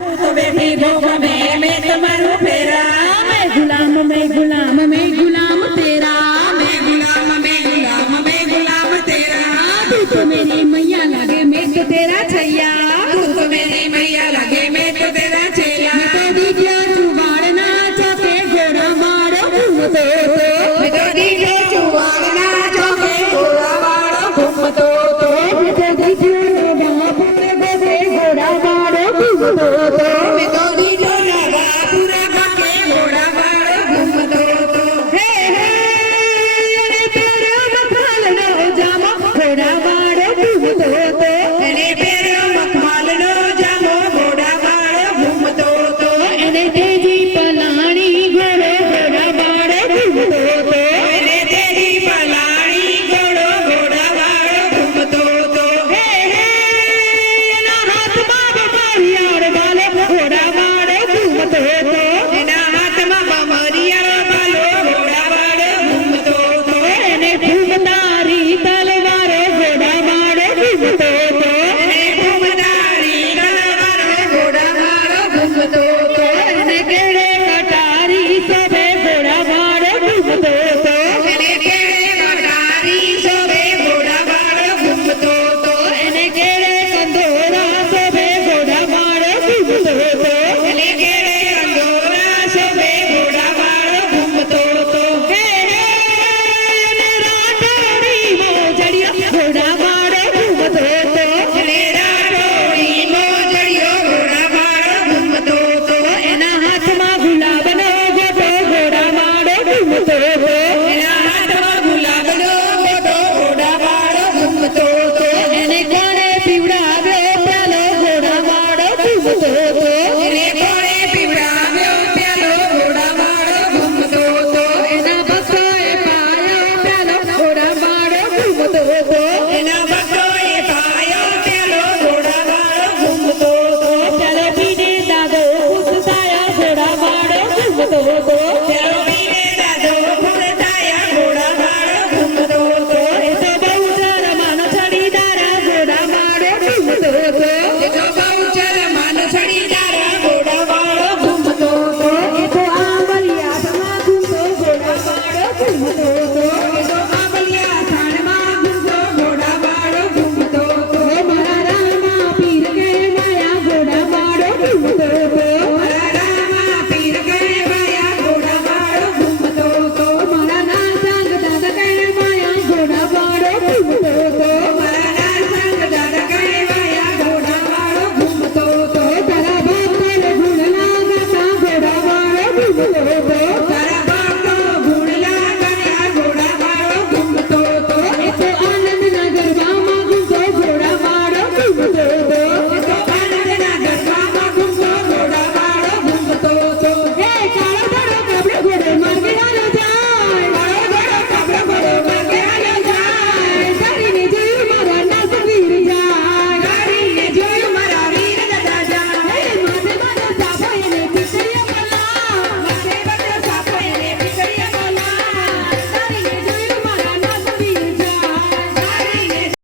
तो बैठी भोग में मैं तुम्हारू फेरा मैं गुलाम तेरा मैं गुलाम तेरा तू तो मेरी मैया लगे मैं तो तेरा छैया तू तो मेरी मैया लगे मैं तो तेरा चेला मैं तो दीजिया चुबाड़ना चौके घोड़ा मारो घूमतो मैं तो दीजिए चुवाड़ना चौके घोड़ा मारो घूमतो मैं तो दीजिया बापुरे गोदे घोड़ा मारो घूमतो मैं तो दीजिए लगा पूरा बाके घोड़ा मारो घूमतो हे हे अरे तेरे मखाल नो जामा घोड़ा मारो घूमतो એને પેરો મખમલનો જામો ઘોડા મારો ઘૂમતો તો એને તેજી પલાણી ઘોડો ઘોડા મારો ઘૂમતો એને તેરી પલાણી ઘોડો ઘોડા મારો ઘૂમતો તો હે હે એના હાથમાં બમારિયાળ વાલે ઘોડા મારો ઘૂમતો એના હાથમાં બમરિયાળો બાલો ઘોડા મારો ઘૂમતો તો એને ઘૂમતારી તલવારે ઘોડા મારો ઘૂમતો એને ઘૂમતારી તલવારે ઘોડા મારો ઘૂમતો તો એને કેળે કટારી સભે ઘોડા મારો ઘૂમતો એને કેળે કટારી શોભે ઘોડા મારો ઘૂમતો તો એને કેળે કંદોરા સભે ઘોડા મારો ઘૂમતો એને કેળે કંદોરા શોભે ઘોડા મારો ઘૂમતો તો હે હે એને રાઠોડી મોજડિયા ઘોડા મારો ઘૂમતો એને રાઠોડી મોજડિયો ઘોડા મારો ઘૂમતો તો એના હાથમાં ગુલાબનો ગોટો ઘોડા મારો ઘૂમતો એના હાથમાં ગુલાબનો ગોટો ઘોડા મારો ઘૂમતો તો એને કોણે પીવડાવ્યો પ્યાલો ઘોડા મારો ઘૂમતો એને કોણે પીવડાવ્યો પ્યાલો ઘોડા મારો ઘૂમતો તો એના ભક્તોએ પાયો પ્યાલો ઘોડા મારો ઘૂમતો એના ભક્તોએ પાયો પ્યાલો ઘોડા મારો ઘૂમતો તો પ્યાલો પીને દાદો ખુશ થયા ઘોડા મારો ઘૂમતો ચાલો પીને દાદો ખુશ થયા ઘોડા મારો ઘૂમતો તો એ તો બહુ જરમાનો છડીદારા ઘોડા મારો ઘૂમતો એ તો બહુ ચરમાન છડીદારા ઘોડા મારો ઘૂમતો તો એ તો આંબલિયામાં ઘૂમતો ઘોડા મારો ઘૂમતો એ તો આંબલિયા થાળમાં ઘૂમતો ઘોડા મારો ઘૂમતો તો મારા રામા પીર કે માયા ઘોડા મારો ઘૂમતો